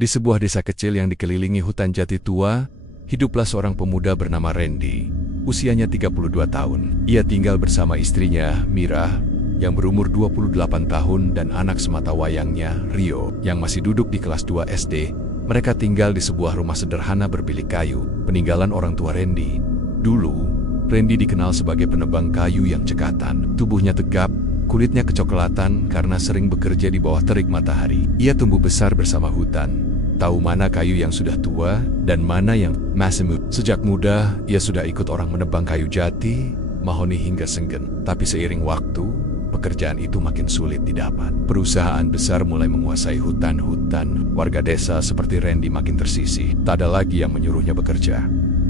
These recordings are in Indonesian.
Di sebuah desa kecil yang dikelilingi hutan jati tua, hiduplah seorang pemuda bernama Randy. Usianya 32 tahun. Ia tinggal bersama istrinya, Mira, yang berumur 28 tahun dan anak sematawayangnya, Rio, yang masih duduk di kelas 2 SD. Mereka tinggal di sebuah rumah sederhana berbilik kayu, peninggalan orang tua Randy. Dulu, Randy dikenal sebagai penebang kayu yang cekatan. Tubuhnya tegap, kulitnya kecoklatan karena sering bekerja di bawah terik matahari. Ia tumbuh besar bersama hutan. Tahu mana kayu yang sudah tua dan mana yang masih muda. Sejak muda, ia sudah ikut orang menebang kayu jati, mahoni hingga senggen. Tapi seiring waktu, pekerjaan itu makin sulit didapat. Perusahaan besar mulai menguasai hutan-hutan. Warga desa seperti Randy makin tersisih. Tak ada lagi yang menyuruhnya bekerja.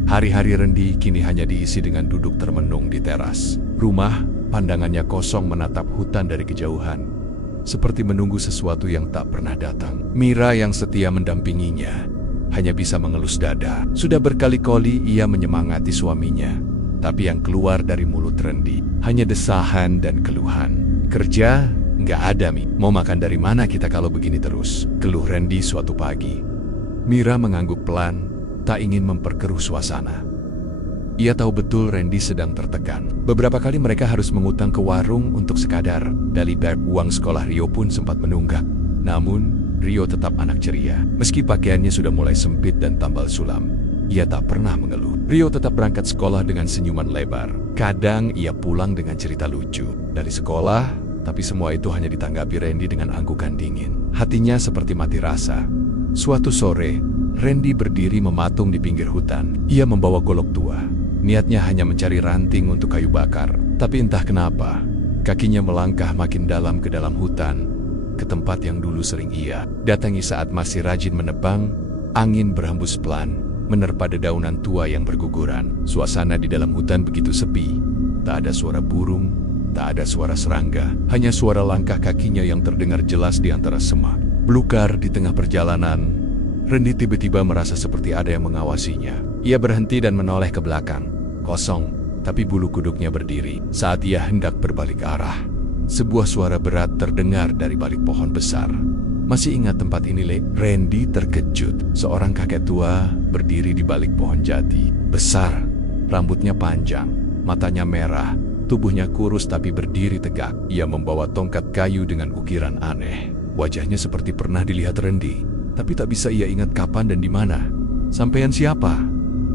Hari-hari Randy kini hanya diisi dengan duduk termenung di teras rumah. Pandangannya kosong menatap hutan dari kejauhan, seperti menunggu sesuatu yang tak pernah datang. Mira yang setia mendampinginya hanya bisa mengelus dada. Sudah berkali-kali ia menyemangati suaminya, tapi yang keluar dari mulut Randy hanya desahan dan keluhan. Kerja nggak ada, Mi. Mau makan dari mana kita kalau begini terus? Keluh Randy suatu pagi. Mira mengangguk pelan, tak ingin memperkeruh suasana. Ia tahu betul Randy sedang tertekan. Beberapa kali mereka harus mengutang ke warung untuk sekadar dali bayar uang sekolah. Rio pun sempat menunggak. Namun, Rio tetap anak ceria. Meski pakaiannya sudah mulai sempit dan tambal sulam, ia tak pernah mengeluh. Rio tetap berangkat sekolah dengan senyuman lebar. Kadang ia pulang dengan cerita lucu dari sekolah, tapi semua itu hanya ditanggapi Randy dengan anggukan dingin. Hatinya seperti mati rasa. Suatu sore, Randy berdiri mematung di pinggir hutan. Ia membawa golok tua. Niatnya hanya mencari ranting untuk kayu bakar. Tapi entah kenapa, kakinya melangkah makin dalam ke dalam hutan, ke tempat yang dulu sering ia datangi saat masih rajin menebang. Angin berhembus pelan, menerpa dedaunan tua yang berguguran. Suasana di dalam hutan begitu sepi. Tak ada suara burung, tak ada suara serangga. Hanya suara langkah kakinya yang terdengar jelas di antara semak belukar. Di tengah perjalanan, Randy tiba-tiba merasa seperti ada yang mengawasinya. Ia berhenti dan menoleh ke belakang. Kosong, tapi bulu kuduknya berdiri. Saat ia hendak berbalik arah, sebuah suara berat terdengar dari balik pohon besar. Masih ingat tempat ini, Le? Randy terkejut. Seorang kakek tua berdiri di balik pohon jati. Besar, rambutnya panjang, matanya merah, tubuhnya kurus tapi berdiri tegak. Ia membawa tongkat kayu dengan ukiran aneh. Wajahnya seperti pernah dilihat Randy, tapi tak bisa ia ingat kapan dan di mana. Sampean siapa?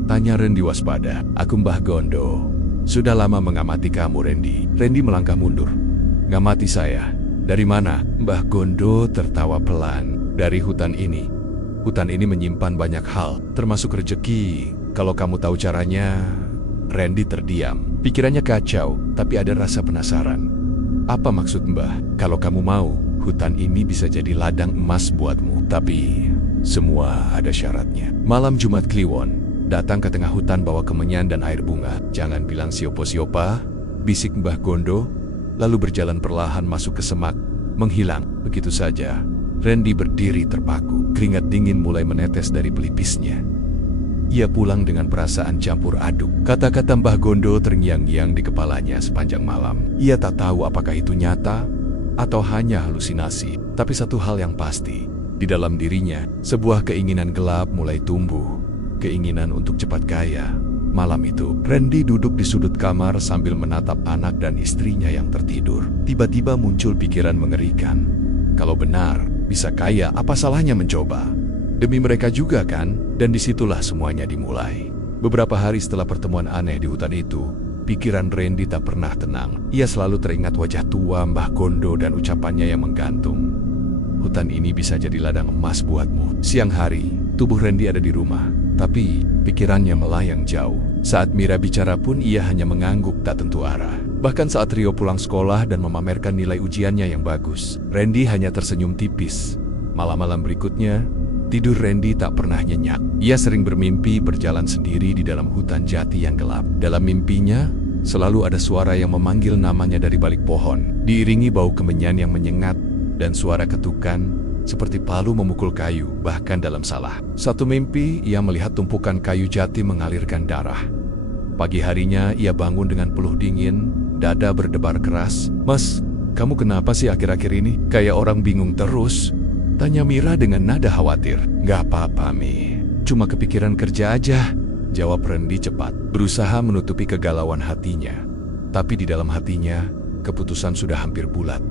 Tanya Randy waspada. Aku Mbah Gondo. Sudah lama mengamati kamu, Randy. Randy melangkah mundur. Ngamati saya? Dari mana? Mbah Gondo tertawa pelan. Dari hutan ini. Hutan ini menyimpan banyak hal, termasuk rezeki. Kalau kamu tahu caranya. Randy terdiam. Pikirannya kacau, tapi ada rasa penasaran. Apa maksud Mbah? Kalau kamu mau, hutan ini bisa jadi ladang emas buatmu. Tapi semua ada syaratnya. Malam Jumat Kliwon, datang ke tengah hutan bawa kemenyan dan air bunga. Jangan bilang siopo-siopa, bisik Mbah Gondo, lalu berjalan perlahan masuk ke semak, menghilang. Begitu saja, Randy berdiri terpaku. Keringat dingin mulai menetes dari pelipisnya. Ia pulang dengan perasaan campur aduk. Kata-kata Mbah Gondo terngiang-ngiang di kepalanya sepanjang malam. Ia tak tahu apakah itu nyata atau hanya halusinasi. Tapi satu hal yang pasti, di dalam dirinya, sebuah keinginan gelap mulai tumbuh. Keinginan untuk cepat kaya. Malam itu, Randy duduk di sudut kamar sambil menatap anak dan istrinya yang tertidur. Tiba-tiba muncul pikiran mengerikan. Kalau benar, bisa kaya, apa salahnya mencoba? Demi mereka juga kan? Dan disitulah semuanya dimulai. Beberapa hari setelah pertemuan aneh di hutan itu, pikiran Randy tak pernah tenang. Ia selalu teringat wajah tua Mbah Gondo dan ucapannya yang menggantung. Hutan ini bisa jadi ladang emas buatmu. Siang hari, tubuh Randy ada di rumah, tapi pikirannya melayang jauh. Saat Mira bicara pun ia hanya mengangguk tak tentu arah. Bahkan saat Rio pulang sekolah dan memamerkan nilai ujiannya yang bagus, Randy hanya tersenyum tipis. Malam-malam berikutnya, tidur Randy tak pernah nyenyak. Ia sering bermimpi berjalan sendiri di dalam hutan jati yang gelap. Dalam mimpinya, selalu ada suara yang memanggil namanya dari balik pohon, diiringi bau kemenyan yang menyengat dan suara ketukan seperti palu memukul kayu. Bahkan dalam salah satu mimpi, ia melihat tumpukan kayu jati mengalirkan darah. Pagi harinya, ia bangun dengan peluh dingin, dada berdebar keras. Mas, kamu kenapa sih akhir-akhir ini? Kayak orang bingung terus. Tanya Mira dengan nada khawatir. Gak apa-apa, Mi. Cuma kepikiran kerja aja, jawab Randy cepat, berusaha menutupi kegalauan hatinya. Tapi di dalam hatinya, keputusan sudah hampir bulat.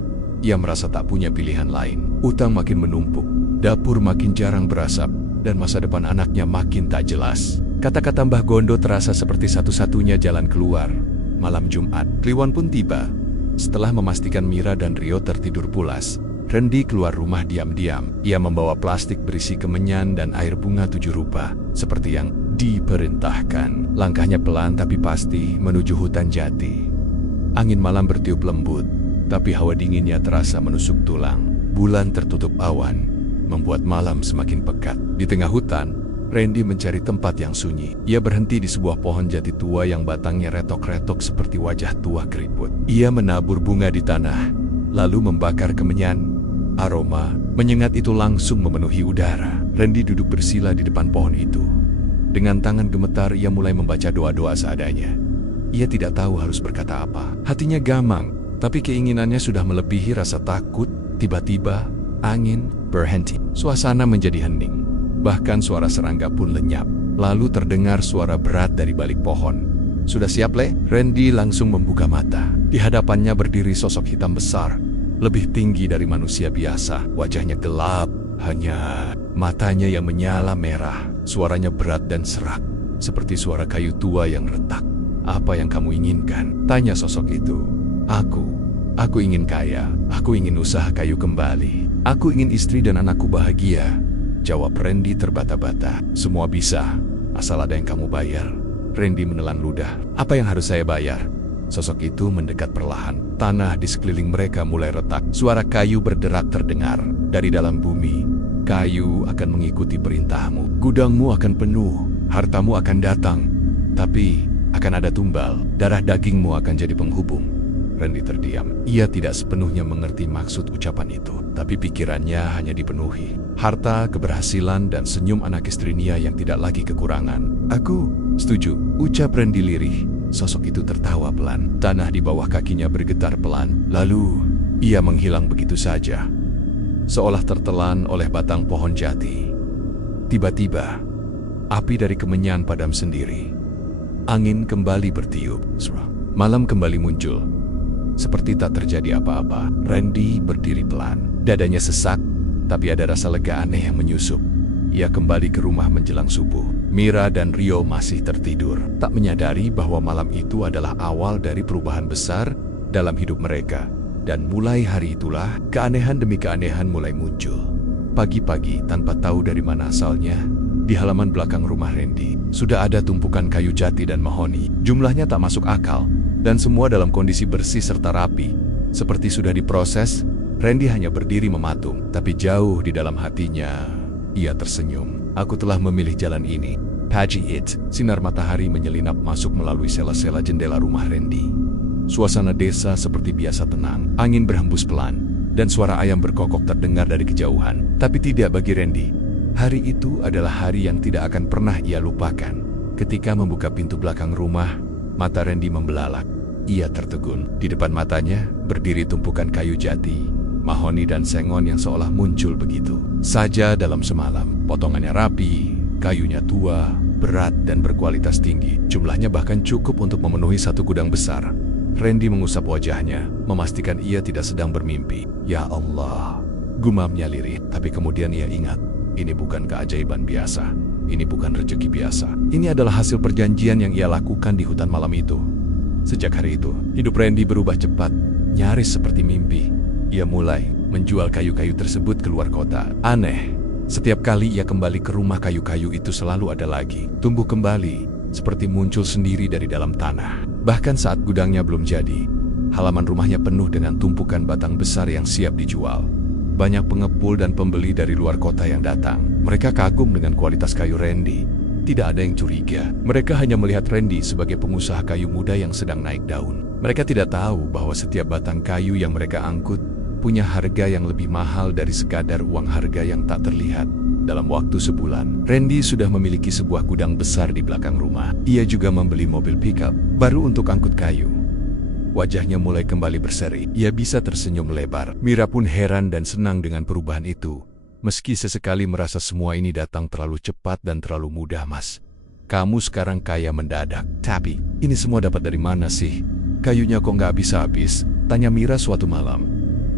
Ia merasa tak punya pilihan lain. Utang makin menumpuk, dapur makin jarang berasap, dan masa depan anaknya makin tak jelas. Kata-kata Mbah Gondo terasa seperti satu-satunya jalan keluar. Malam Jumat, Kliwon pun tiba. Setelah memastikan Mira dan Rio tertidur pulas, Randy keluar rumah diam-diam. Ia membawa plastik berisi kemenyan dan air bunga 7 rupa, seperti yang diperintahkan. Langkahnya pelan tapi pasti menuju hutan jati. Angin malam bertiup lembut, tapi hawa dinginnya terasa menusuk tulang. Bulan tertutup awan, membuat malam semakin pekat. Di tengah hutan, Randy mencari tempat yang sunyi. Ia berhenti di sebuah pohon jati tua yang batangnya retok-retok seperti wajah tua keriput. Ia menabur bunga di tanah, lalu membakar kemenyan. Aroma menyengat itu langsung memenuhi udara. Randy duduk bersila di depan pohon itu. Dengan tangan gemetar, ia mulai membaca doa-doa seadanya. Ia tidak tahu harus berkata apa. Hatinya gamang, tapi keinginannya sudah melebihi rasa takut. Tiba-tiba, angin berhenti. Suasana menjadi hening. Bahkan suara serangga pun lenyap. Lalu terdengar suara berat dari balik pohon. Sudah siap, Le? Randy langsung membuka mata. Di hadapannya berdiri sosok hitam besar, lebih tinggi dari manusia biasa. Wajahnya gelap, hanya matanya yang menyala merah. Suaranya berat dan serak, seperti suara kayu tua yang retak. Apa yang kamu inginkan? Tanya sosok itu. Aku ingin kaya. Aku ingin usaha kayu kembali. Aku ingin istri dan anakku bahagia, jawab Randy terbata-bata. Semua bisa, asal ada yang kamu bayar. Randy menelan ludah. Apa yang harus saya bayar? Sosok itu mendekat perlahan. Tanah di sekeliling mereka mulai retak. Suara kayu berderak terdengar dari dalam bumi. Kayu akan mengikuti perintahmu. Gudangmu akan penuh. Hartamu akan datang. Tapi akan ada tumbal. Darah dagingmu akan jadi penghubung. Randy terdiam. Ia tidak sepenuhnya mengerti maksud ucapan itu. Tapi pikirannya hanya dipenuhi harta, keberhasilan, dan senyum anak istrinya yang tidak lagi kekurangan. Aku setuju, ucap Randy lirih. Sosok itu tertawa pelan. Tanah di bawah kakinya bergetar pelan. Lalu, ia menghilang begitu saja, seolah tertelan oleh batang pohon jati. Tiba-tiba, api dari kemenyan padam sendiri. Angin kembali bertiup. Malam kembali muncul. Seperti tak terjadi apa-apa, Randy berdiri pelan. Dadanya sesak, tapi ada rasa lega aneh yang menyusup. Ia kembali ke rumah menjelang subuh. Mira dan Rio masih tertidur, tak menyadari bahwa malam itu adalah awal dari perubahan besar dalam hidup mereka. Dan mulai hari itulah, keanehan demi keanehan mulai muncul. Pagi-pagi, tanpa tahu dari mana asalnya, di halaman belakang rumah Randy, sudah ada tumpukan kayu jati dan mahoni. Jumlahnya tak masuk akal, dan semua dalam kondisi bersih serta rapi. Seperti sudah diproses, Randy hanya berdiri mematung. Tapi jauh di dalam hatinya, ia tersenyum. Aku telah memilih jalan ini. Pagi it. Sinar matahari menyelinap masuk melalui sela-sela jendela rumah Randy. Suasana desa seperti biasa tenang. Angin berhembus pelan, dan suara ayam berkokok terdengar dari kejauhan. Tapi tidak bagi Randy. Hari itu adalah hari yang tidak akan pernah ia lupakan. Ketika membuka pintu belakang rumah, mata Randy membelalak. Ia tertegun. Di depan matanya berdiri tumpukan kayu jati, mahoni dan sengon yang seolah muncul begitu saja dalam semalam. Potongannya rapi, kayunya tua, berat dan berkualitas tinggi. Jumlahnya bahkan cukup untuk memenuhi satu gudang besar. Randy mengusap wajahnya, memastikan ia tidak sedang bermimpi. Ya Allah, gumamnya lirih. Tapi kemudian ia ingat, ini bukan keajaiban biasa. Ini bukan rezeki biasa. Ini adalah hasil perjanjian yang ia lakukan di hutan malam itu. Sejak hari itu, hidup Randy berubah cepat, nyaris seperti mimpi. Ia mulai menjual kayu-kayu tersebut ke luar kota. Aneh, setiap kali ia kembali ke rumah, kayu-kayu itu selalu ada lagi. Tumbuh kembali, seperti muncul sendiri dari dalam tanah. Bahkan saat gudangnya belum jadi, halaman rumahnya penuh dengan tumpukan batang besar yang siap dijual. Banyak pengepul dan pembeli dari luar kota yang datang. Mereka kagum dengan kualitas kayu Randy. Tidak ada yang curiga. Mereka hanya melihat Randy sebagai pengusaha kayu muda yang sedang naik daun. Mereka tidak tahu bahwa setiap batang kayu yang mereka angkut punya harga yang lebih mahal dari sekadar uang harga yang tak terlihat. Dalam waktu sebulan, Randy sudah memiliki sebuah gudang besar di belakang rumah. Ia juga membeli mobil pickup baru untuk angkut kayu. Wajahnya mulai kembali berseri. Ia bisa tersenyum lebar. Mira pun heran dan senang dengan perubahan itu. Meski sesekali merasa semua ini datang terlalu cepat dan terlalu mudah, Mas. Kamu sekarang kaya mendadak. Tapi, ini semua dapat dari mana sih? Kayunya kok nggak habis-habis? Tanya Mira suatu malam.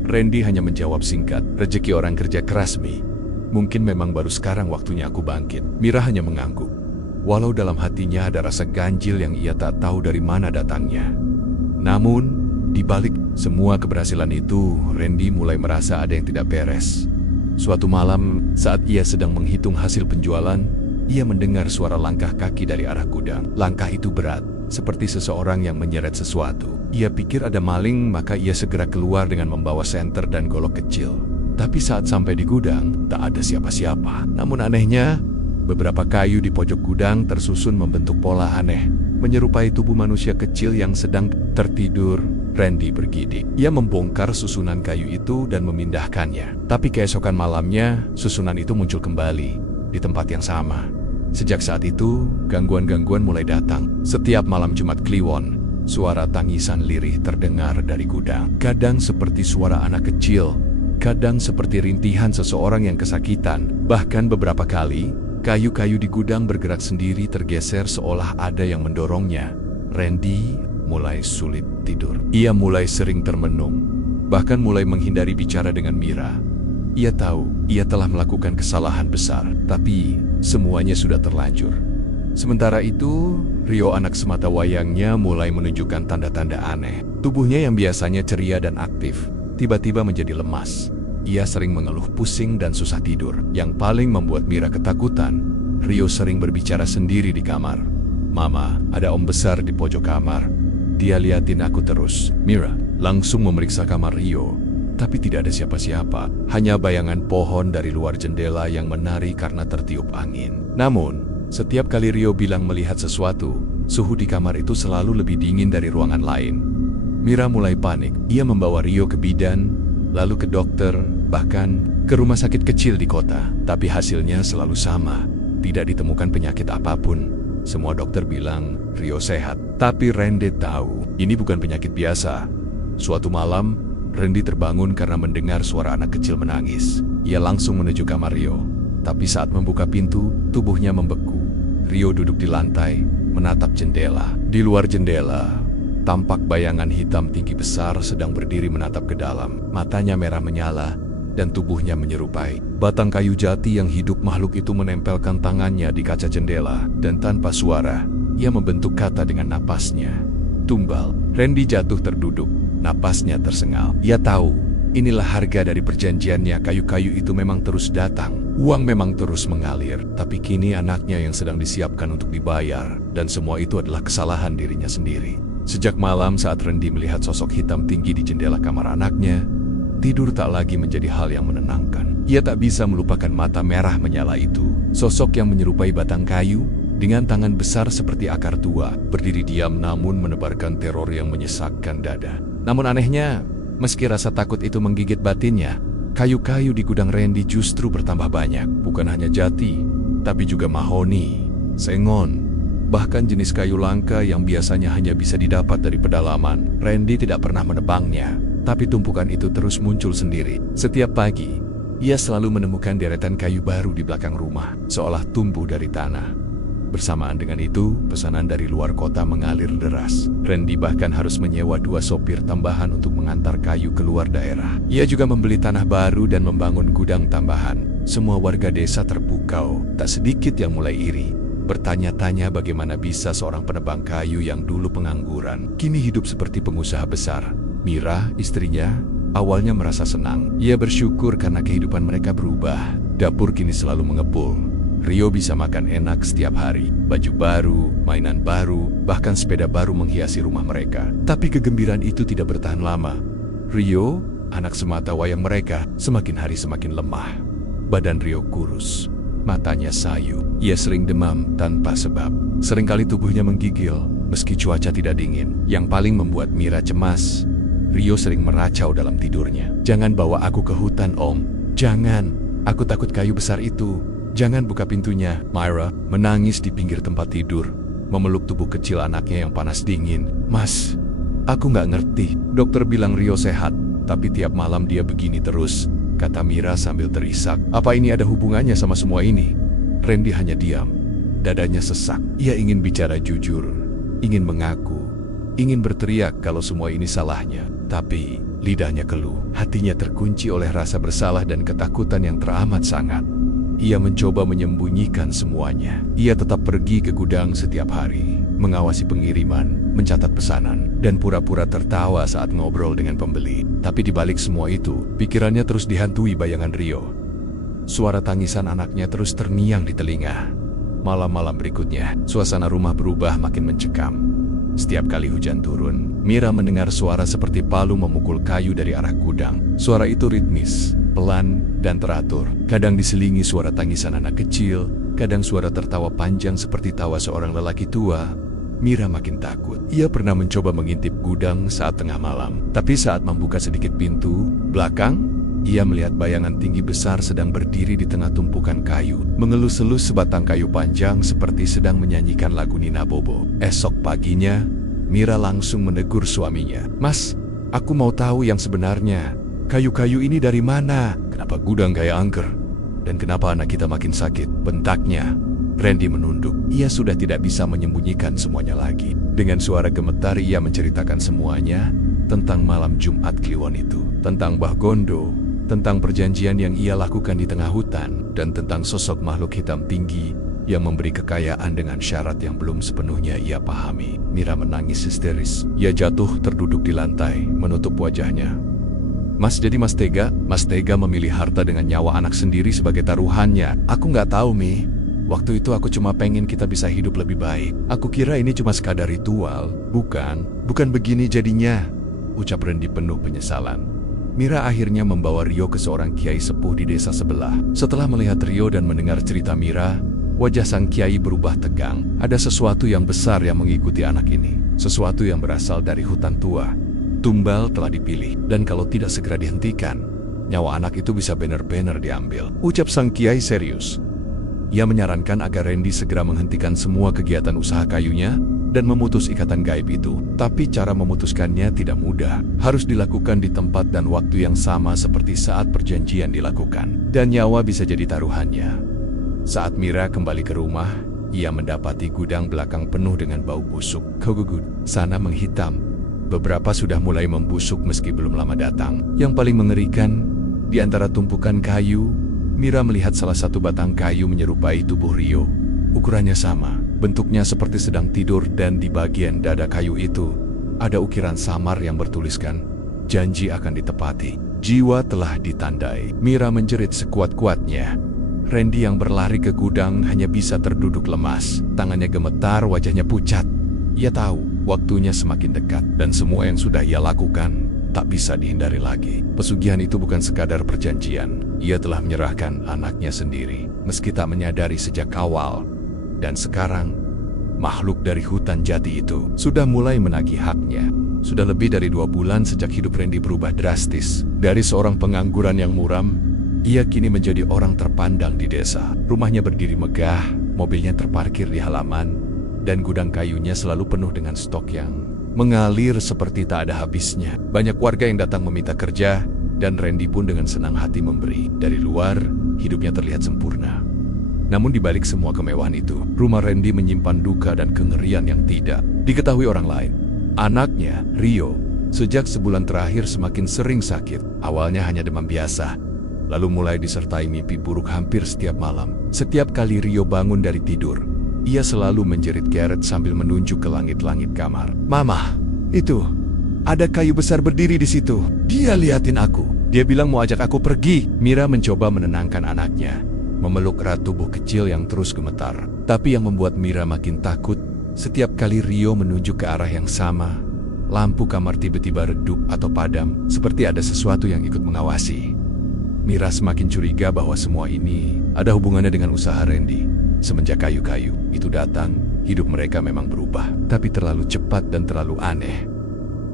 Randy hanya menjawab singkat, rezeki orang kerja keras, Mi. Mungkin memang baru sekarang waktunya aku bangkit. Mira hanya mengangguk. Walau dalam hatinya ada rasa ganjil yang ia tak tahu dari mana datangnya. Namun, di balik semua keberhasilan itu, Randy mulai merasa ada yang tidak beres. Suatu malam, saat ia sedang menghitung hasil penjualan, ia mendengar suara langkah kaki dari arah gudang. Langkah itu berat, seperti seseorang yang menyeret sesuatu. Ia pikir ada maling, maka ia segera keluar dengan membawa senter dan golok kecil. Tapi saat sampai di gudang, tak ada siapa-siapa. Namun anehnya, beberapa kayu di pojok gudang tersusun membentuk pola aneh, menyerupai tubuh manusia kecil yang sedang tertidur. Randy bergidik. Ia membongkar susunan kayu itu dan memindahkannya. Tapi keesokan malamnya, susunan itu muncul kembali di tempat yang sama. Sejak saat itu, gangguan-gangguan mulai datang. Setiap malam Jumat Kliwon, suara tangisan lirih terdengar dari gudang. Kadang seperti suara anak kecil, kadang seperti rintihan seseorang yang kesakitan. Bahkan beberapa kali, kayu-kayu di gudang bergerak sendiri tergeser seolah ada yang mendorongnya. Randy mulai sulit tidur. Ia mulai sering termenung, bahkan mulai menghindari bicara dengan Mira. Ia tahu ia telah melakukan kesalahan besar, tapi semuanya sudah terlanjur. Sementara itu, Rio anak semata wayangnya mulai menunjukkan tanda-tanda aneh. Tubuhnya yang biasanya ceria dan aktif, tiba-tiba menjadi lemas. Ia sering mengeluh pusing dan susah tidur. Yang paling membuat Mira ketakutan, Rio sering berbicara sendiri di kamar. "Mama, ada om besar di pojok kamar. Dia liatin aku terus." Mira langsung memeriksa kamar Rio, tapi tidak ada siapa-siapa. Hanya bayangan pohon dari luar jendela yang menari karena tertiup angin. Namun, setiap kali Rio bilang melihat sesuatu, suhu di kamar itu selalu lebih dingin dari ruangan lain. Mira mulai panik. Ia membawa Rio ke bidan, lalu ke dokter, bahkan ke rumah sakit kecil di kota. Tapi hasilnya selalu sama. Tidak ditemukan penyakit apapun. Semua dokter bilang Rio sehat. Tapi Randy tahu ini bukan penyakit biasa. Suatu malam, Randy terbangun karena mendengar suara anak kecil menangis. Ia langsung menuju kamar Rio. Tapi saat membuka pintu, tubuhnya membeku. Rio duduk di lantai, menatap jendela. Di luar jendela, tampak bayangan hitam tinggi besar sedang berdiri menatap ke dalam. Matanya merah menyala, dan tubuhnya menyerupai batang kayu jati yang hidup. Makhluk itu menempelkan tangannya di kaca jendela, dan tanpa suara, ia membentuk kata dengan napasnya. Tumbal. Randy jatuh terduduk, napasnya tersengal. Ia tahu, inilah harga dari perjanjiannya. Kayu-kayu itu memang terus datang. Uang memang terus mengalir, tapi kini anaknya yang sedang disiapkan untuk dibayar, dan semua itu adalah kesalahan dirinya sendiri. Sejak malam saat Randy melihat sosok hitam tinggi di jendela kamar anaknya, tidur tak lagi menjadi hal yang menenangkan. Ia tak bisa melupakan mata merah menyala itu. Sosok yang menyerupai batang kayu, dengan tangan besar seperti akar tua, berdiri diam namun menebarkan teror yang menyesakkan dada. Namun anehnya, meski rasa takut itu menggigit batinnya, kayu-kayu di gudang Randy justru bertambah banyak. Bukan hanya jati, tapi juga mahoni, sengon, bahkan jenis kayu langka yang biasanya hanya bisa didapat dari pedalaman. Randy tidak pernah menebangnya, tapi tumpukan itu terus muncul sendiri. Setiap pagi, ia selalu menemukan deretan kayu baru di belakang rumah, seolah tumbuh dari tanah. Bersamaan dengan itu, pesanan dari luar kota mengalir deras. Randy bahkan harus menyewa 2 sopir tambahan untuk mengantar kayu keluar daerah. Ia juga membeli tanah baru dan membangun gudang tambahan. Semua warga desa terpukau, tak sedikit yang mulai iri. Bertanya-tanya bagaimana bisa seorang penebang kayu yang dulu pengangguran, kini hidup seperti pengusaha besar. Mira, istrinya, awalnya merasa senang. Ia bersyukur karena kehidupan mereka berubah. Dapur kini selalu mengepul. Rio bisa makan enak setiap hari. Baju baru, mainan baru, bahkan sepeda baru menghiasi rumah mereka. Tapi kegembiraan itu tidak bertahan lama. Rio, anak semata wayang mereka, semakin hari semakin lemah. Badan Rio kurus, matanya sayu. Ia sering demam tanpa sebab. Seringkali tubuhnya menggigil, meski cuaca tidak dingin. Yang paling membuat Mira cemas, Rio sering meracau dalam tidurnya. "Jangan bawa aku ke hutan, Om. Jangan. Aku takut kayu besar itu. Jangan buka pintunya." Myra menangis di pinggir tempat tidur, memeluk tubuh kecil anaknya yang panas dingin. "Mas, aku nggak ngerti. Dokter bilang Rio sehat, tapi tiap malam dia begini terus. kata Mira sambil terisak. Apa ini ada hubungannya sama semua ini? Randy hanya diam. Dadanya sesak. Ia ingin bicara jujur, ingin mengaku, ingin berteriak kalau semua ini salahnya. Tapi lidahnya keluh. Hatinya terkunci oleh rasa bersalah dan ketakutan yang teramat sangat. Ia mencoba menyembunyikan semuanya. Ia tetap pergi ke gudang setiap hari, mengawasi pengiriman, mencatat pesanan, dan pura-pura tertawa saat ngobrol dengan pembeli. Tapi di balik semua itu, pikirannya terus dihantui bayangan Rio. Suara tangisan anaknya terus terngiang di telinga. Malam-malam berikutnya, suasana rumah berubah makin mencekam. Setiap kali hujan turun, Mira mendengar suara seperti palu memukul kayu dari arah gudang. Suara itu ritmis, pelan, dan teratur. Kadang diselingi suara tangisan anak kecil, kadang suara tertawa panjang seperti tawa seorang lelaki tua. Mira makin takut. Ia pernah mencoba mengintip gudang saat tengah malam. Tapi saat membuka sedikit pintu belakang, ia melihat bayangan tinggi besar sedang berdiri di tengah tumpukan kayu, mengelus-elus sebatang kayu panjang seperti sedang menyanyikan lagu Nina Bobo. Esok paginya, Mira langsung menegur suaminya. "Mas, aku mau tahu yang sebenarnya. Kayu-kayu ini dari mana? Kenapa gudang kayak angker? Dan kenapa anak kita makin sakit?" bentaknya. Randy menunduk. Ia sudah tidak bisa menyembunyikan semuanya lagi. Dengan suara gemetar ia menceritakan semuanya tentang malam Jumat Kliwon itu, tentang Mbah Gondo, tentang perjanjian yang ia lakukan di tengah hutan, dan tentang sosok makhluk hitam tinggi yang memberi kekayaan dengan syarat yang belum sepenuhnya ia pahami. Mira menangis histeris. Ia jatuh terduduk di lantai, menutup wajahnya. "Mas, jadi Mas tega memilih harta dengan nyawa anak sendiri sebagai taruhannya." "Aku nggak tahu, Mi. Waktu itu aku cuma pengen kita bisa hidup lebih baik. Aku kira ini cuma sekadar ritual." Bukan begini jadinya," ucap Randy penuh penyesalan. Mira akhirnya membawa Rio ke seorang kiai sepuh di desa sebelah. Setelah melihat Rio dan mendengar cerita Mira, wajah sang kiai berubah tegang. Ada sesuatu yang besar yang mengikuti anak ini. Sesuatu yang berasal dari hutan tua. Tumbal telah dipilih, dan kalau tidak segera dihentikan, nyawa anak itu bisa benar-benar diambil, ucap sang kiai serius. Ia menyarankan agar Randy segera menghentikan semua kegiatan usaha kayunya dan memutus ikatan gaib itu. Tapi cara memutuskannya tidak mudah. Harus dilakukan di tempat dan waktu yang sama seperti saat perjanjian dilakukan. Dan nyawa bisa jadi taruhannya. Saat Mira kembali ke rumah, ia mendapati gudang belakang penuh dengan bau busuk. Kogugud sana menghitam. Beberapa sudah mulai membusuk meski belum lama datang. Yang paling mengerikan, di antara tumpukan kayu, Mira melihat salah satu batang kayu menyerupai tubuh Rio. Ukurannya sama, bentuknya seperti sedang tidur, dan di bagian dada kayu itu ada ukiran samar yang bertuliskan, "Janji akan ditepati." Jiwa telah ditandai. Mira menjerit sekuat-kuatnya. Randy yang berlari ke gudang hanya bisa terduduk lemas. Tangannya gemetar, wajahnya pucat. Ia tahu waktunya semakin dekat, dan semua yang sudah ia lakukan tak bisa dihindari lagi. Pesugihan itu bukan sekadar perjanjian. Ia telah menyerahkan anaknya sendiri, meski tak menyadari sejak awal. Dan sekarang, makhluk dari hutan jati itu sudah mulai menagih haknya. Sudah lebih dari 2 bulan sejak hidup Randy berubah drastis. Dari seorang pengangguran yang muram, ia kini menjadi orang terpandang di desa. Rumahnya berdiri megah, mobilnya terparkir di halaman, dan gudang kayunya selalu penuh dengan stok yang mengalir seperti tak ada habisnya. Banyak warga yang datang meminta kerja, dan Randy pun dengan senang hati memberi. Dari luar, hidupnya terlihat sempurna. Namun di balik semua kemewahan itu, rumah Randy menyimpan duka dan kengerian yang tidak diketahui orang lain. Anaknya, Rio, sejak sebulan terakhir semakin sering sakit. Awalnya hanya demam biasa, lalu mulai disertai mimpi buruk hampir setiap malam. Setiap kali Rio bangun dari tidur, ia selalu menjerit Garrett sambil menunjuk ke langit-langit kamar. "Mama, itu ada kayu besar berdiri di situ. Dia liatin aku. Dia bilang mau ajak aku pergi." Mira mencoba menenangkan anaknya, memeluk erat tubuh kecil yang terus gemetar. Tapi yang membuat Mira makin takut, setiap kali Rio menunjuk ke arah yang sama, lampu kamar tiba-tiba redup atau padam, seperti ada sesuatu yang ikut mengawasi. Mira semakin curiga bahwa semua ini ada hubungannya dengan usaha Randy. Semenjak kayu-kayu itu datang, hidup mereka memang berubah, tapi terlalu cepat dan terlalu aneh.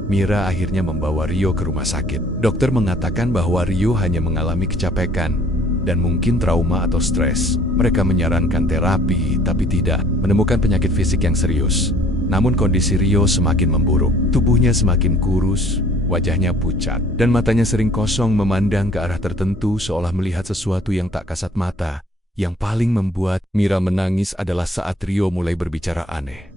Mira akhirnya membawa Rio ke rumah sakit. Dokter mengatakan bahwa Rio hanya mengalami kecapekan dan mungkin trauma atau stres. Mereka menyarankan terapi, tapi tidak menemukan penyakit fisik yang serius. Namun kondisi Rio semakin memburuk. Tubuhnya semakin kurus, wajahnya pucat, dan matanya sering kosong memandang ke arah tertentu seolah melihat sesuatu yang tak kasat mata. Yang paling membuat Mira menangis adalah saat Rio mulai berbicara aneh.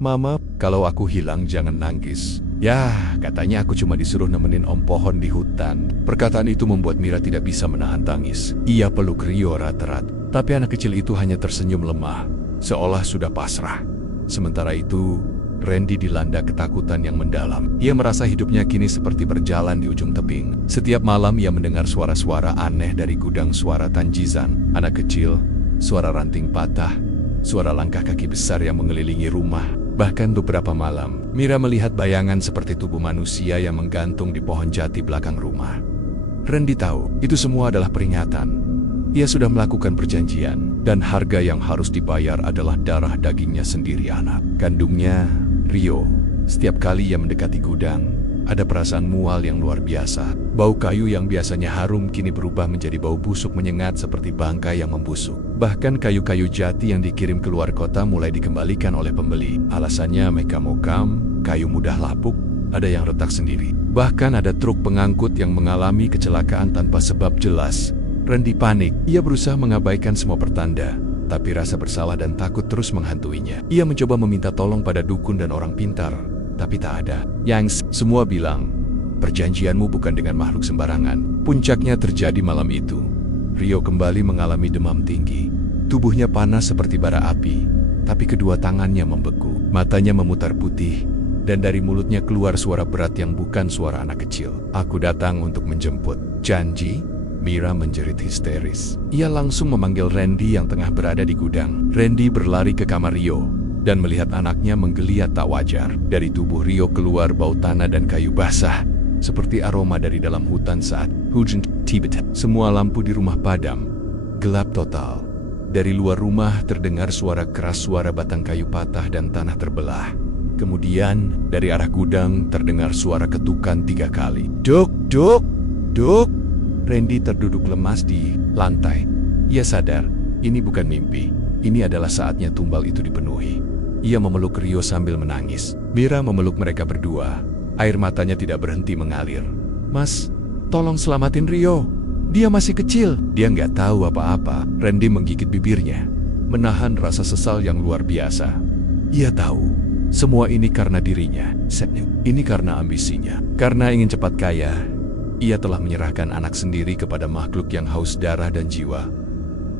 "Mama, kalau aku hilang jangan nangis." "Ya, katanya aku cuma disuruh nemenin om pohon di hutan." Perkataan itu membuat Mira tidak bisa menahan tangis. Ia peluk Rio erat-erat, tapi anak kecil itu hanya tersenyum lemah, seolah sudah pasrah. Sementara itu, Randy dilanda ketakutan yang mendalam. Ia merasa hidupnya kini seperti berjalan di ujung tebing. Setiap malam ia mendengar suara-suara aneh dari gudang, suara tangisan anak kecil, suara ranting patah, suara langkah kaki besar yang mengelilingi rumah. Bahkan beberapa malam, Mira melihat bayangan seperti tubuh manusia yang menggantung di pohon jati belakang rumah. Randy tahu, itu semua adalah peringatan. Ia sudah melakukan perjanjian, dan harga yang harus dibayar adalah darah dagingnya sendiri, anak kandungnya, Rio. Setiap kali ia mendekati gudang, ada perasaan mual yang luar biasa. Bau kayu yang biasanya harum kini berubah menjadi bau busuk menyengat seperti bangkai yang membusuk. Bahkan kayu-kayu jati yang dikirim keluar kota mulai dikembalikan oleh pembeli. Alasannya mekam-mokam, kayu mudah lapuk, ada yang retak sendiri. Bahkan ada truk pengangkut yang mengalami kecelakaan tanpa sebab jelas. Randy panik. Ia berusaha mengabaikan semua pertanda, tapi rasa bersalah dan takut terus menghantuinya. Ia mencoba meminta tolong pada dukun dan orang pintar, tapi tak ada. Yang semua bilang, perjanjianmu bukan dengan makhluk sembarangan. Puncaknya terjadi malam itu. Rio kembali mengalami demam tinggi. Tubuhnya panas seperti bara api, tapi kedua tangannya membeku. Matanya memutar putih, dan dari mulutnya keluar suara berat yang bukan suara anak kecil. "Aku datang untuk menjemput." "Janji?" Mira menjerit histeris. Ia langsung memanggil Randy yang tengah berada di gudang. Randy berlari ke kamar Rio dan melihat anaknya menggeliat tak wajar. Dari tubuh Rio keluar bau tanah dan kayu basah, seperti aroma dari dalam hutan saat hujan tiba. Semua lampu di rumah padam, gelap total. Dari luar rumah terdengar suara keras, suara batang kayu patah dan tanah terbelah. Kemudian dari arah gudang terdengar suara ketukan 3 kali. "Duk, duk, duk." Randy terduduk lemas di lantai. Ia sadar, ini bukan mimpi. Ini adalah saatnya tumbal itu dipenuhi. Ia memeluk Rio sambil menangis. Mira memeluk mereka berdua. Air matanya tidak berhenti mengalir. "Mas, tolong selamatin Rio. Dia masih kecil." Dia nggak tahu apa-apa. Randy menggigit bibirnya, menahan rasa sesal yang luar biasa. Ia tahu, semua ini karena dirinya. Ini karena ambisinya. Karena ingin cepat kaya, ia telah menyerahkan anak sendiri kepada makhluk yang haus darah dan jiwa.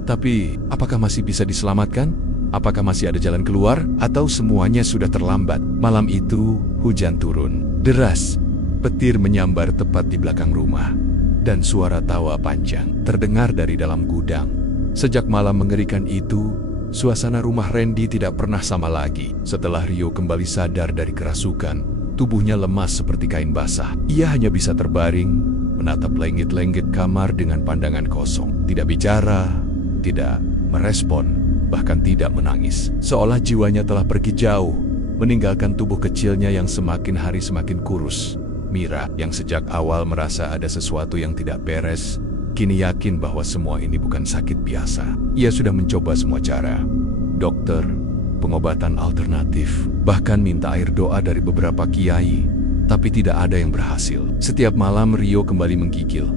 Tapi, apakah masih bisa diselamatkan? Apakah masih ada jalan keluar? Atau semuanya sudah terlambat? Malam itu, hujan turun deras. Petir menyambar tepat di belakang rumah. Dan suara tawa panjang terdengar dari dalam gudang. Sejak malam mengerikan itu, suasana rumah Randy tidak pernah sama lagi. Setelah Rio kembali sadar dari kerasukan, tubuhnya lemas seperti kain basah. Ia hanya bisa terbaring, menatap langit-langit kamar dengan pandangan kosong. Tidak bicara, tidak merespon, bahkan tidak menangis. Seolah jiwanya telah pergi jauh, meninggalkan tubuh kecilnya yang semakin hari semakin kurus. Mira, yang sejak awal merasa ada sesuatu yang tidak beres, kini yakin bahwa semua ini bukan sakit biasa. Ia sudah mencoba semua cara. Dokter, pengobatan alternatif, bahkan minta air doa dari beberapa kiai, tapi tidak ada yang berhasil. Setiap malam Rio kembali menggigil,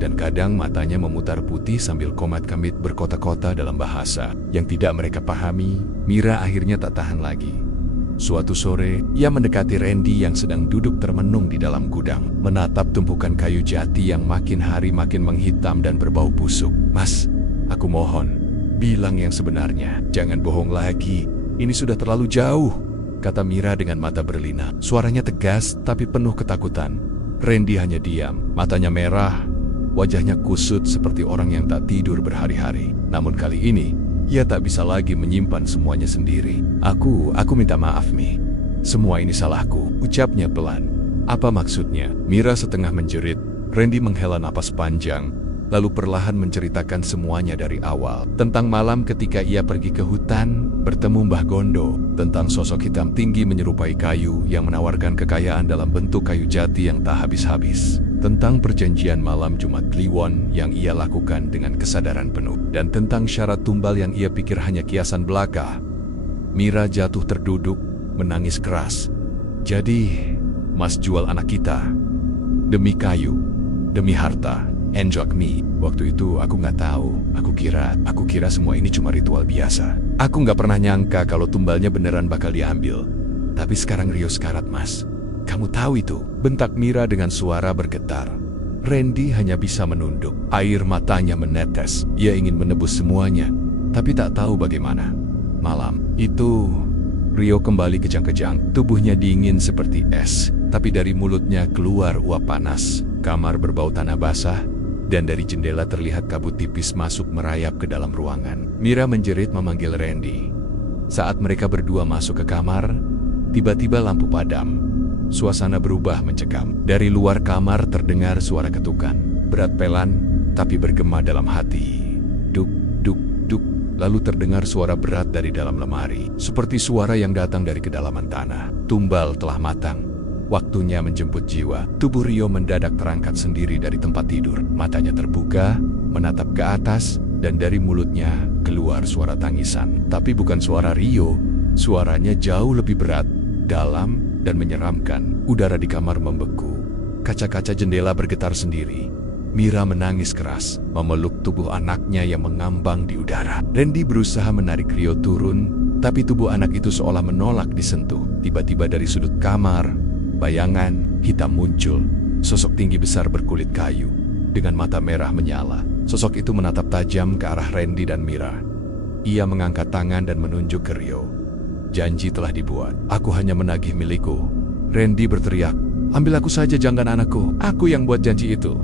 dan kadang matanya memutar putih sambil komat-kamit berkota-kota dalam bahasa yang tidak mereka pahami. Mira akhirnya tak tahan lagi. Suatu sore, ia mendekati Randy yang sedang duduk termenung di dalam gudang, menatap tumpukan kayu jati yang makin hari makin menghitam dan berbau busuk. "Mas, aku mohon, bilang yang sebenarnya. Jangan bohong lagi. Ini sudah terlalu jauh," kata Mira dengan mata berlinang. Suaranya tegas tapi penuh ketakutan. Randy hanya diam, matanya merah, wajahnya kusut seperti orang yang tak tidur berhari-hari. Namun kali ini, ia tak bisa lagi menyimpan semuanya sendiri. Aku minta maaf, Mi. Semua ini salahku," ucapnya pelan. "Apa maksudnya?" Mira setengah menjerit. Randy menghela napas panjang, lalu perlahan menceritakan semuanya dari awal. Tentang malam ketika ia pergi ke hutan, bertemu Mbah Gondo. Tentang sosok hitam tinggi menyerupai kayu yang menawarkan kekayaan dalam bentuk kayu jati yang tak habis-habis. Tentang perjanjian malam Jumat Kliwon yang ia lakukan dengan kesadaran penuh. Dan tentang syarat tumbal yang ia pikir hanya kiasan belaka. Mira jatuh terduduk, menangis keras. "Jadi, Mas jual anak kita?" Demi kayu, demi harta, enjok me. Waktu itu aku nggak tahu. Aku kira semua ini cuma ritual biasa. Aku nggak pernah nyangka kalau tumbalnya beneran bakal diambil. Tapi sekarang Rio sekarat, Mas. Kamu tahu itu? Bentak Mira dengan suara bergetar. Randy hanya bisa menunduk. Air matanya menetes. Ia ingin menebus semuanya, tapi tak tahu bagaimana. Malam itu, Rio kembali kejang-kejang. Tubuhnya dingin seperti es, tapi dari mulutnya keluar uap panas. Kamar berbau tanah basah, dan dari jendela terlihat kabut tipis masuk merayap ke dalam ruangan. Mira menjerit memanggil Randy. Saat mereka berdua masuk ke kamar, tiba-tiba lampu padam. Suasana berubah mencekam. Dari luar kamar terdengar suara ketukan. Berat pelan, tapi bergema dalam hati. Duk, duk, duk. Lalu terdengar suara berat dari dalam lemari. Seperti suara yang datang dari kedalaman tanah. Tumbal telah matang. Waktunya menjemput jiwa. Tubuh Rio mendadak terangkat sendiri dari tempat tidur. Matanya terbuka, menatap ke atas, dan dari mulutnya keluar suara tangisan. Tapi bukan suara Rio. Suaranya jauh lebih berat, dalam, dan menyeramkan. Udara di kamar membeku. Kaca-kaca jendela bergetar sendiri. Mira menangis keras, memeluk tubuh anaknya yang mengambang di udara. Randy berusaha menarik Rio turun, tapi tubuh anak itu seolah menolak disentuh. Tiba-tiba dari sudut kamar, bayangan hitam muncul. Sosok tinggi besar berkulit kayu, dengan mata merah menyala. Sosok itu menatap tajam ke arah Randy dan Mira. Ia mengangkat tangan dan menunjuk ke Rio. Janji telah dibuat. Aku hanya menagih milikku. Randy berteriak, ambil aku saja, jangan anakku. Aku yang buat janji itu.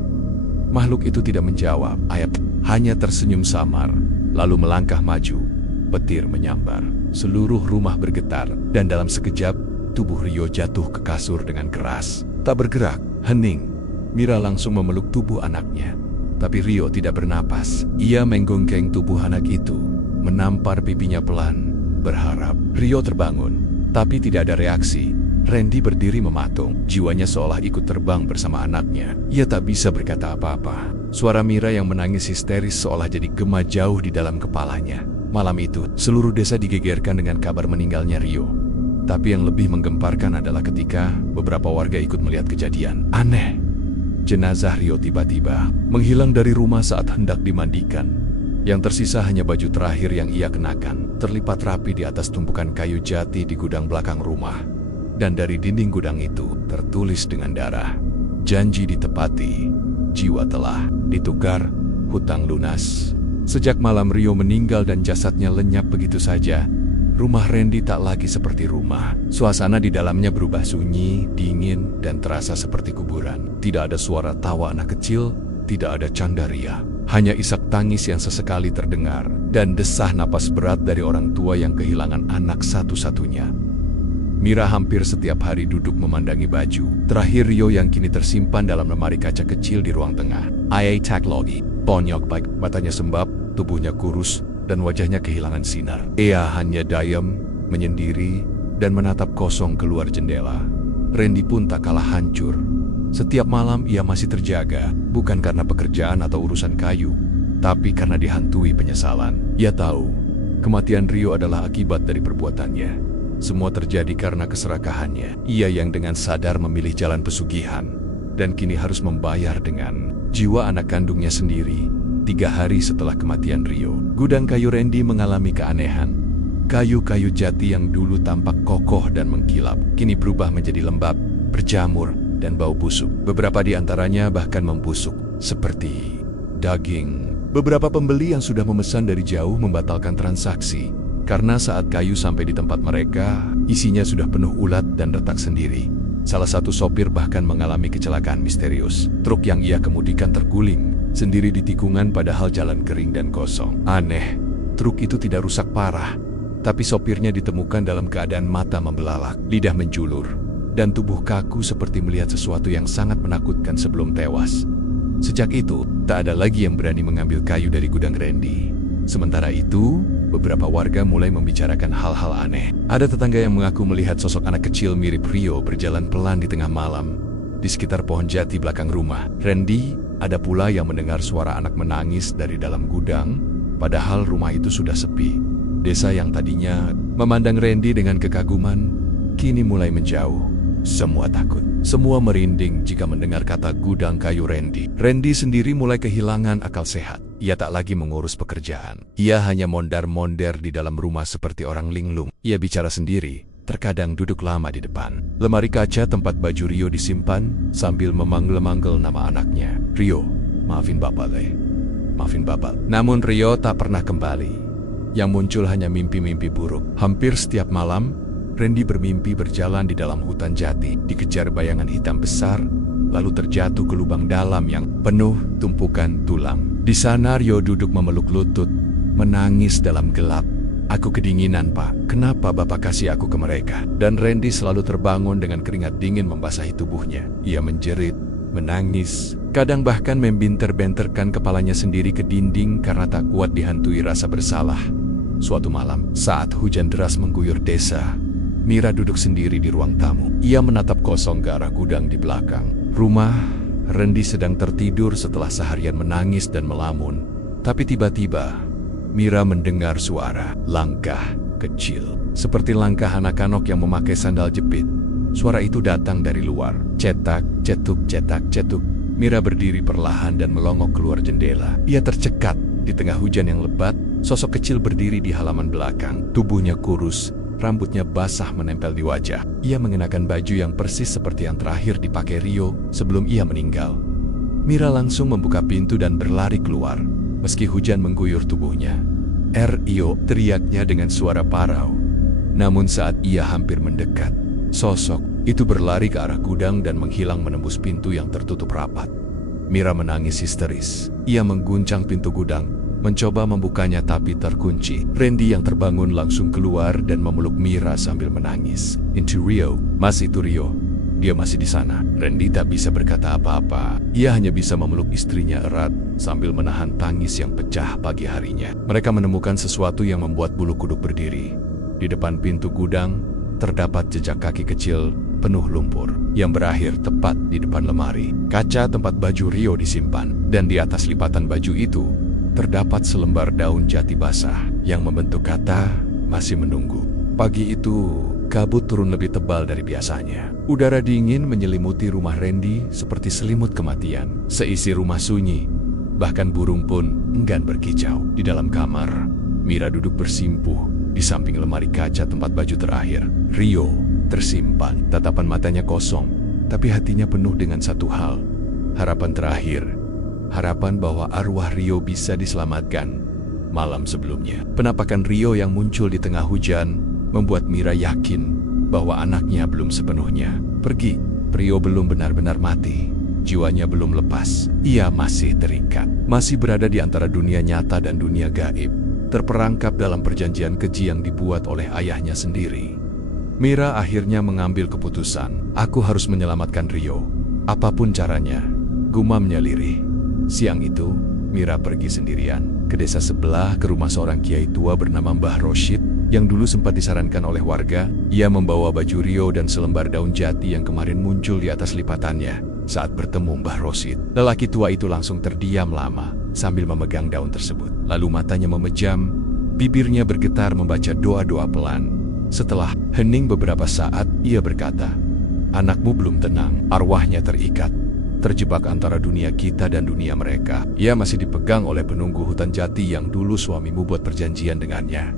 Makhluk itu tidak menjawab. Ayat hanya tersenyum samar, lalu melangkah maju. Petir menyambar. Seluruh rumah bergetar, dan dalam sekejap, tubuh Rio jatuh ke kasur dengan keras. Tak bergerak, hening. Mira langsung memeluk tubuh anaknya. Tapi Rio tidak bernapas. Ia menggonggeng tubuh anak itu, menampar pipinya pelan, berharap. Rio terbangun, tapi tidak ada reaksi. Randy berdiri mematung, jiwanya seolah ikut terbang bersama anaknya. Ia tak bisa berkata apa-apa. Suara Mira yang menangis histeris seolah jadi gema jauh di dalam kepalanya. Malam itu, seluruh desa digegerkan dengan kabar meninggalnya Rio. Tapi yang lebih menggemparkan adalah ketika beberapa warga ikut melihat kejadian aneh. Jenazah Rio tiba-tiba menghilang dari rumah saat hendak dimandikan. Yang tersisa hanya baju terakhir yang ia kenakan, terlipat rapi di atas tumpukan kayu jati di gudang belakang rumah. Dan dari dinding gudang itu tertulis dengan darah, janji ditepati, jiwa telah ditukar, hutang lunas. Sejak malam Rio meninggal dan jasadnya lenyap begitu saja, rumah Randy tak lagi seperti rumah. Suasana di dalamnya berubah sunyi, dingin, dan terasa seperti kuburan. Tidak ada suara tawa anak kecil, tidak ada canda ria. Hanya isak tangis yang sesekali terdengar, dan desah napas berat dari orang tua yang kehilangan anak satu-satunya. Mira hampir setiap hari duduk memandangi baju terakhir Rio yang kini tersimpan dalam lemari kaca kecil di ruang tengah. Ia tak lagi, bonyok baik, matanya sembab, tubuhnya kurus, dan wajahnya kehilangan sinar. Ia hanya diam, menyendiri, dan menatap kosong keluar jendela. Randy pun tak kalah hancur. Setiap malam ia masih terjaga, bukan karena pekerjaan atau urusan kayu, tapi karena dihantui penyesalan. Ia tahu, kematian Rio adalah akibat dari perbuatannya. Semua terjadi karena keserakahannya. Ia yang dengan sadar memilih jalan pesugihan, dan kini harus membayar dengan jiwa anak kandungnya sendiri. 3 hari setelah kematian Rio, gudang kayu Randy mengalami keanehan. Kayu-kayu jati yang dulu tampak kokoh dan mengkilap, kini berubah menjadi lembab, berjamur, dan bau busuk. Beberapa di antaranya bahkan membusuk, seperti daging. Beberapa pembeli yang sudah memesan dari jauh membatalkan transaksi, karena saat kayu sampai di tempat mereka, isinya sudah penuh ulat dan retak sendiri. Salah satu sopir bahkan mengalami kecelakaan misterius. Truk yang ia kemudikan terguling sendiri di tikungan padahal jalan kering dan kosong. Aneh, truk itu tidak rusak parah, tapi sopirnya ditemukan dalam keadaan mata membelalak, lidah menjulur, dan tubuh kaku seperti melihat sesuatu yang sangat menakutkan sebelum tewas. Sejak itu, tak ada lagi yang berani mengambil kayu dari gudang Randy. Sementara itu, beberapa warga mulai membicarakan hal-hal aneh. Ada tetangga yang mengaku melihat sosok anak kecil mirip Rio berjalan pelan di tengah malam di sekitar pohon jati belakang rumah Randy. Ada pula yang mendengar suara anak menangis dari dalam gudang, padahal rumah itu sudah sepi. Desa yang tadinya memandang Randy dengan kekaguman, kini mulai menjauh. Semua takut. Semua merinding jika mendengar kata gudang kayu Randy. Randy sendiri mulai kehilangan akal sehat. Ia tak lagi mengurus pekerjaan. Ia hanya mondar-mondir di dalam rumah seperti orang linglung. Ia bicara sendiri, terkadang duduk lama di depan. Lemari kaca tempat baju Rio disimpan sambil memanggil-manggil nama anaknya. Rio, maafin Bapak, maafin Bapak. Namun Rio tak pernah kembali. Yang muncul hanya mimpi-mimpi buruk. Hampir setiap malam, Randy bermimpi berjalan di dalam hutan jati, dikejar bayangan hitam besar, lalu terjatuh ke lubang dalam yang penuh tumpukan tulang. Di sana Rio duduk memeluk lutut, menangis dalam gelap. Aku kedinginan, Pak. Kenapa Bapak kasih aku ke mereka? Dan Randy selalu terbangun dengan keringat dingin membasahi tubuhnya. Ia menjerit, menangis, kadang bahkan membinter-benterkan kepalanya sendiri ke dinding karena tak kuat dihantui rasa bersalah. Suatu malam, saat hujan deras mengguyur desa, Mira duduk sendiri di ruang tamu. Ia menatap kosong ke arah gudang di belakang. Rumah, Randy sedang tertidur setelah seharian menangis dan melamun. Tapi tiba-tiba, Mira mendengar suara langkah kecil. Seperti langkah anak-anak yang memakai sandal jepit. Suara itu datang dari luar. Cetak, cetuk, cetak, cetuk. Mira berdiri perlahan dan melongok keluar jendela. Ia tercekat di tengah hujan yang lebat. Sosok kecil berdiri di halaman belakang. Tubuhnya kurus, rambutnya basah menempel di wajah. Ia mengenakan baju yang persis seperti yang terakhir dipakai Rio sebelum ia meninggal. Mira langsung membuka pintu dan berlari keluar, meski hujan mengguyur tubuhnya. Rio, teriaknya dengan suara parau. Namun saat ia hampir mendekat, sosok itu berlari ke arah gudang dan menghilang menembus pintu yang tertutup rapat. Mira menangis histeris. Ia mengguncang pintu gudang, mencoba membukanya tapi terkunci. Randy yang terbangun langsung keluar dan memeluk Mira sambil menangis. Itu Rio. Mas, itu Rio. Dia masih di sana. Randy tak bisa berkata apa-apa. Ia hanya bisa memeluk istrinya erat sambil menahan tangis yang pecah pagi harinya. Mereka menemukan sesuatu yang membuat bulu kuduk berdiri. Di depan pintu gudang, terdapat jejak kaki kecil penuh lumpur yang berakhir tepat di depan lemari. Kaca tempat baju Rio disimpan, dan di atas lipatan baju itu terdapat selembar daun jati basah yang membentuk kata masih menunggu. Pagi itu, kabut turun lebih tebal dari biasanya. Udara dingin menyelimuti rumah Randy seperti selimut kematian. Seisi rumah sunyi, bahkan burung pun enggan berkicau. Di dalam kamar, Mira duduk bersimpuh di samping lemari kaca tempat baju terakhir. Rio tersimpan, tatapan matanya kosong, tapi hatinya penuh dengan satu hal, harapan terakhir. Harapan bahwa arwah Rio bisa diselamatkan. Malam sebelumnya, penampakan Rio yang muncul di tengah hujan membuat Mira yakin bahwa anaknya belum sepenuhnya pergi. Rio belum benar-benar mati. Jiwanya belum lepas. Ia masih terikat. Masih berada di antara dunia nyata dan dunia gaib. Terperangkap dalam perjanjian keji yang dibuat oleh ayahnya sendiri. Mira akhirnya mengambil keputusan. Aku harus menyelamatkan Rio. Apapun caranya, gumamnya lirih. Siang itu, Mira pergi sendirian ke desa sebelah, ke rumah seorang kiai tua bernama Mbah Roshid yang dulu sempat disarankan oleh warga. Ia membawa baju Rio dan selembar daun jati yang kemarin muncul di atas lipatannya. Saat bertemu Mbah Roshid, lelaki tua itu langsung terdiam lama sambil memegang daun tersebut. Lalu matanya memejam, bibirnya bergetar membaca doa-doa pelan. Setelah hening beberapa saat, ia berkata, "Anakmu belum tenang, arwahnya terikat. Terjebak antara dunia kita dan dunia mereka. Ia masih dipegang oleh penunggu hutan jati yang dulu suamimu buat perjanjian dengannya."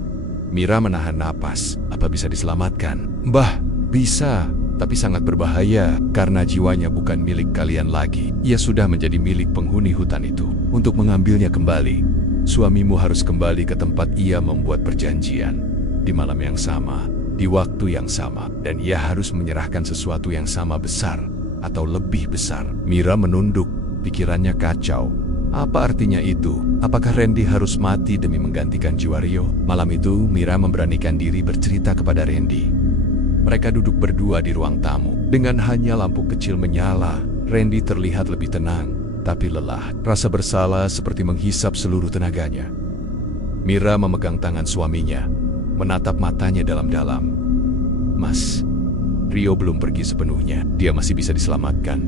Mira menahan napas. Apa bisa diselamatkan? Mbah, bisa, tapi sangat berbahaya karena jiwanya bukan milik kalian lagi. Ia sudah menjadi milik penghuni hutan itu. Untuk mengambilnya kembali, suamimu harus kembali ke tempat ia membuat perjanjian. Di malam yang sama, di waktu yang sama, dan ia harus menyerahkan sesuatu yang sama besar atau lebih besar. Mira menunduk, pikirannya kacau. Apa artinya itu? Apakah Randy harus mati demi menggantikan jiwa Rio? Malam itu, Mira memberanikan diri bercerita kepada Randy. Mereka duduk berdua di ruang tamu. Dengan hanya lampu kecil menyala, Randy terlihat lebih tenang, tapi lelah. Rasa bersalah seperti menghisap seluruh tenaganya. Mira memegang tangan suaminya, menatap matanya dalam-dalam. "Mas, Rio belum pergi sepenuhnya. Dia masih bisa diselamatkan."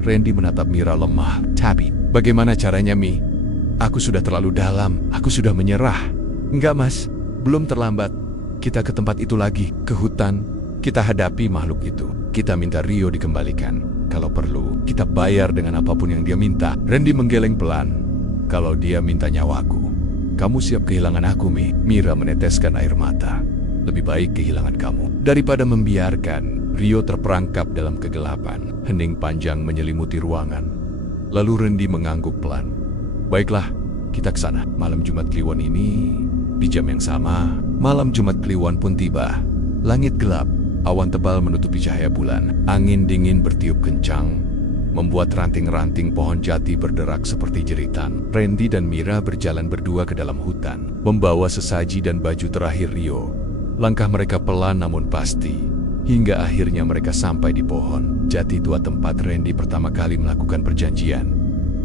Randy menatap Mira lemah. "Tapi, bagaimana caranya, Mi? Aku sudah terlalu dalam. Aku sudah menyerah." "Enggak, Mas. Belum terlambat. Kita ke tempat itu lagi, ke hutan. Kita hadapi makhluk itu. Kita minta Rio dikembalikan. Kalau perlu, kita bayar dengan apapun yang dia minta. Randy menggeleng pelan. Kalau dia minta nyawaku. Kamu siap kehilangan aku, Mi? Mira meneteskan air mata. Lebih baik kehilangan kamu daripada membiarkan Rio terperangkap dalam kegelapan. Hening panjang menyelimuti ruangan. Lalu Randy mengangguk pelan. Baiklah, kita ke sana. Malam Jumat Kliwon ini, di jam yang sama, malam Jumat Kliwon pun tiba. Langit gelap, awan tebal menutupi cahaya bulan. Angin dingin bertiup kencang, membuat ranting-ranting pohon jati berderak seperti jeritan. Randy dan Mira berjalan berdua ke dalam hutan, membawa sesaji dan baju terakhir Rio. Langkah mereka pelan namun pasti, hingga akhirnya mereka sampai di pohon jati tua tempat Randy pertama kali melakukan perjanjian.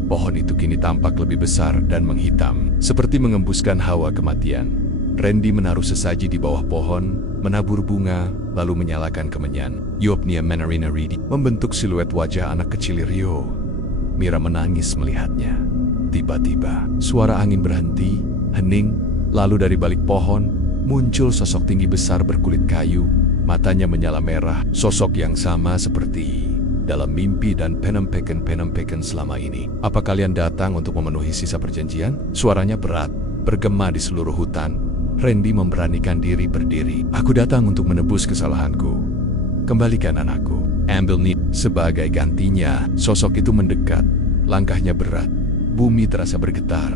Pohon itu kini tampak lebih besar dan menghitam, seperti mengembuskan hawa kematian. Randy menaruh sesaji di bawah pohon, menabur bunga, lalu menyalakan kemenyan. Yopnia Manarina Reedy membentuk siluet wajah anak kecil Rio. Mira menangis melihatnya. Tiba-tiba, suara angin berhenti, hening, lalu dari balik pohon, muncul sosok tinggi besar berkulit kayu, matanya menyala merah, sosok yang sama seperti dalam mimpi dan penempeken selama ini. Apa kalian datang untuk memenuhi sisa perjanjian? Suaranya berat, bergema di seluruh hutan. Randy memberanikan diri berdiri. Aku datang untuk menebus kesalahanku. Kembalikan anakku. Ambil nih. Sebagai gantinya, sosok itu mendekat. Langkahnya berat. Bumi terasa bergetar.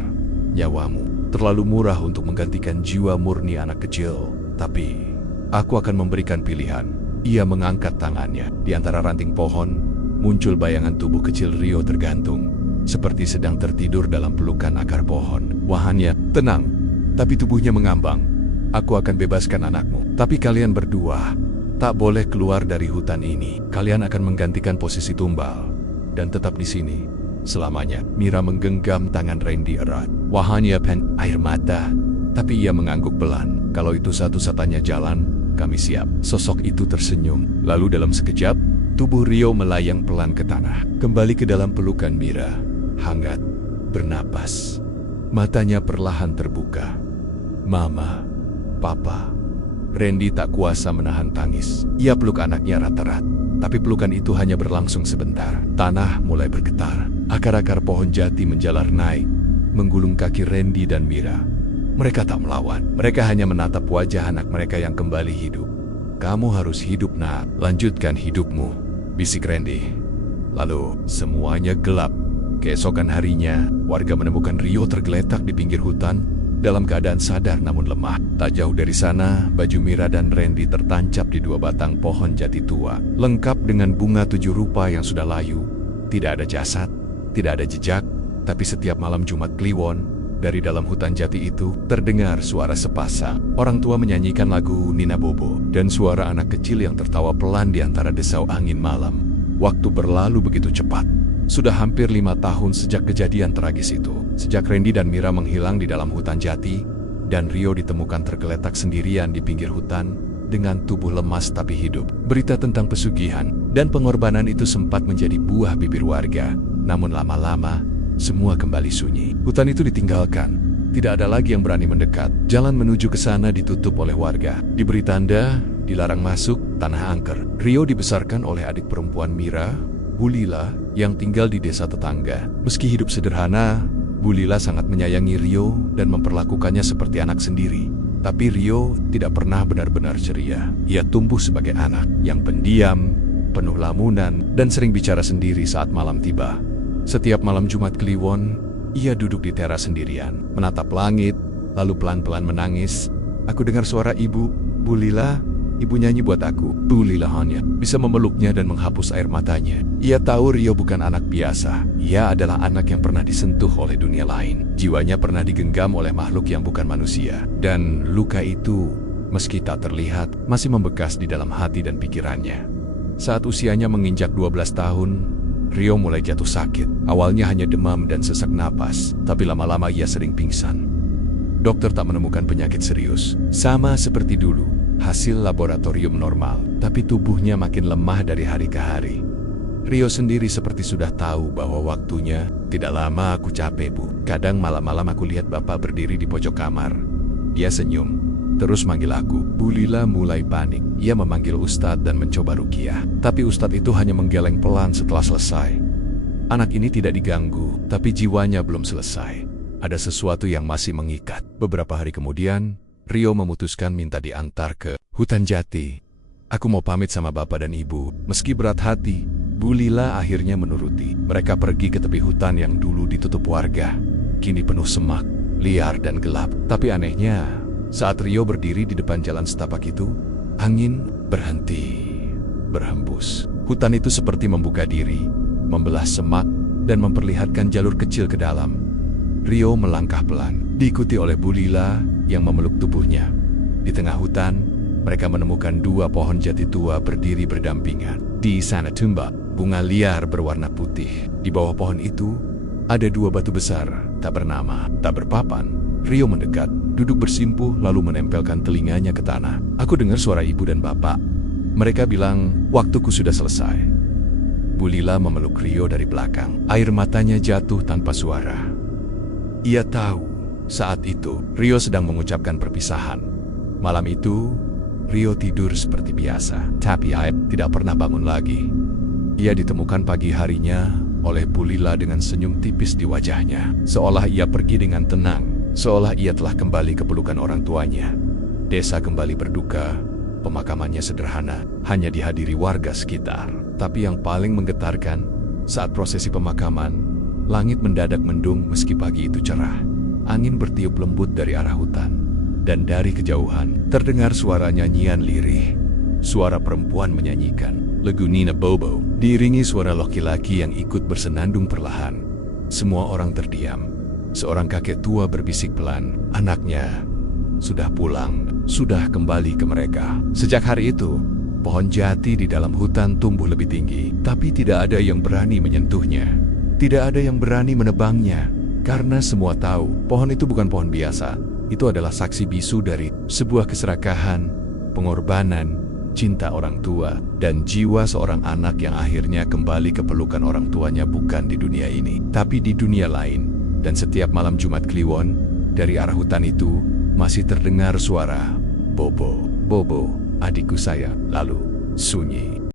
Nyawamu terlalu murah untuk menggantikan jiwa murni anak kecil. Tapi, aku akan memberikan pilihan. Ia mengangkat tangannya. Di antara ranting pohon, muncul bayangan tubuh kecil Rio tergantung, seperti sedang tertidur dalam pelukan akar pohon. Wahanya tenang, tapi tubuhnya mengambang. Aku akan bebaskan anakmu, tapi kalian berdua tak boleh keluar dari hutan ini. Kalian akan menggantikan posisi tumbal dan tetap di sini selamanya. Mira menggenggam tangan Randy erat. Wahanya air mata, tapi ia mengangguk pelan. Kalau itu satu-satunya jalan, kami siap. Sosok itu tersenyum. Lalu dalam sekejap, tubuh Rio melayang pelan ke tanah. Kembali ke dalam pelukan Mira. Hangat, bernapas. Matanya perlahan terbuka. Mama, Papa. Randy tak kuasa menahan tangis. Ia peluk anaknya erat-erat. Tapi pelukan itu hanya berlangsung sebentar. Tanah mulai bergetar. Akar-akar pohon jati menjalar naik, menggulung kaki Randy dan Mira. Mereka tak melawan. Mereka hanya menatap wajah anak mereka yang kembali hidup. Kamu harus hidup, nak. Lanjutkan hidupmu, bisik Randy. Lalu, semuanya gelap. Keesokan harinya, warga menemukan Rio tergeletak di pinggir hutan, dalam keadaan sadar namun lemah. Tak jauh dari sana, baju Mira dan Randy tertancap di dua batang pohon jati tua, lengkap dengan bunga 7 rupa yang sudah layu. Tidak ada jasad, tidak ada jejak, tapi setiap malam Jumat Kliwon, dari dalam hutan jati itu, terdengar suara sepasang orang tua menyanyikan lagu Nina Bobo, dan suara anak kecil yang tertawa pelan di antara desau angin malam. Waktu berlalu begitu cepat. Sudah hampir 5 tahun sejak kejadian tragis itu. Sejak Randy dan Mira menghilang di dalam hutan jati, dan Rio ditemukan tergeletak sendirian di pinggir hutan, dengan tubuh lemas tapi hidup. Berita tentang pesugihan dan pengorbanan itu sempat menjadi buah bibir warga. Namun lama-lama, semua kembali sunyi. Hutan itu ditinggalkan. Tidak ada lagi yang berani mendekat. Jalan menuju ke sana ditutup oleh warga. Diberi tanda, dilarang masuk, tanah angker. Rio dibesarkan oleh adik perempuan Mira, Bulila, yang tinggal di desa tetangga. Meski hidup sederhana, Bulila sangat menyayangi Rio dan memperlakukannya seperti anak sendiri. Tapi Rio tidak pernah benar-benar ceria. Ia tumbuh sebagai anak yang pendiam, penuh lamunan, dan sering bicara sendiri saat malam tiba. Setiap malam Jumat Kliwon, ia duduk di teras sendirian, menatap langit, lalu pelan-pelan menangis. Aku dengar suara ibu, Bulila. Ibu nyanyi buat aku. Bulila hanya bisa memeluknya dan menghapus air matanya. Ia tahu Rio bukan anak biasa. Ia adalah anak yang pernah disentuh oleh dunia lain. Jiwanya pernah digenggam oleh makhluk yang bukan manusia. Dan luka itu, meski tak terlihat, masih membekas di dalam hati dan pikirannya. Saat usianya menginjak 12 tahun, Rio mulai jatuh sakit. Awalnya hanya demam dan sesak napas, tapi lama-lama ia sering pingsan. Dokter tak menemukan penyakit serius. Sama seperti dulu, hasil laboratorium normal, tapi tubuhnya makin lemah dari hari ke hari. Rio sendiri seperti sudah tahu bahwa waktunya. Tidak lama aku capek, Bu. Kadang malam-malam aku lihat Bapak berdiri di pojok kamar. Dia senyum, terus manggil aku. Bu Lila mulai panik. Ia memanggil Ustadz dan mencoba ruqyah. Tapi Ustadz itu hanya menggeleng pelan setelah selesai. Anak ini tidak diganggu, tapi jiwanya belum selesai. Ada sesuatu yang masih mengikat. Beberapa hari kemudian, Rio memutuskan minta diantar ke hutan jati. Aku mau pamit sama bapak dan ibu. Meski berat hati, Bu Lila akhirnya menuruti. Mereka pergi ke tepi hutan yang dulu ditutup warga. Kini penuh semak, liar dan gelap. Tapi anehnya, saat Rio berdiri di depan jalan setapak itu, angin berhenti, berhembus. Hutan itu seperti membuka diri, membelah semak, dan memperlihatkan jalur kecil ke dalam. Rio melangkah pelan, diikuti oleh Bu Lila yang memeluk tubuhnya. Di tengah hutan, mereka menemukan dua pohon jati tua berdiri berdampingan. Di sana tumbak, bunga liar berwarna putih. Di bawah pohon itu, ada dua batu besar, tak bernama, tak berpapan. Rio mendekat, duduk bersimpuh lalu menempelkan telinganya ke tanah. Aku dengar suara ibu dan bapak. Mereka bilang, waktuku sudah selesai. Bu Lila memeluk Rio dari belakang. Air matanya jatuh tanpa suara. Ia tahu, saat itu, Rio sedang mengucapkan perpisahan. Malam itu, Rio tidur seperti biasa. Tapi ia tidak pernah bangun lagi. Ia ditemukan pagi harinya oleh Bu Lila dengan senyum tipis di wajahnya. Seolah ia pergi dengan tenang. Seolah ia telah kembali ke pelukan orang tuanya. Desa kembali berduka. Pemakamannya sederhana, hanya dihadiri warga sekitar. Tapi yang paling menggetarkan, saat prosesi pemakaman, langit mendadak mendung meski pagi itu cerah. Angin bertiup lembut dari arah hutan. Dan dari kejauhan, terdengar suara nyanyian lirih. Suara perempuan menyanyikan lagu Nina Bobo, diiringi suara laki-laki yang ikut bersenandung perlahan. Semua orang terdiam. Seorang kakek tua berbisik pelan, anaknya sudah pulang, sudah kembali ke mereka. Sejak hari itu, pohon jati di dalam hutan tumbuh lebih tinggi, tapi tidak ada yang berani menyentuhnya. Tidak ada yang berani menebangnya, karena semua tahu pohon itu bukan pohon biasa. Itu adalah saksi bisu dari sebuah keserakahan, pengorbanan, cinta orang tua, dan jiwa seorang anak yang akhirnya kembali ke pelukan orang tuanya bukan di dunia ini, tapi di dunia lain. Dan setiap malam Jumat Kliwon, dari arah hutan itu, masih terdengar suara, Bobo, Bobo, adikku saya, lalu sunyi.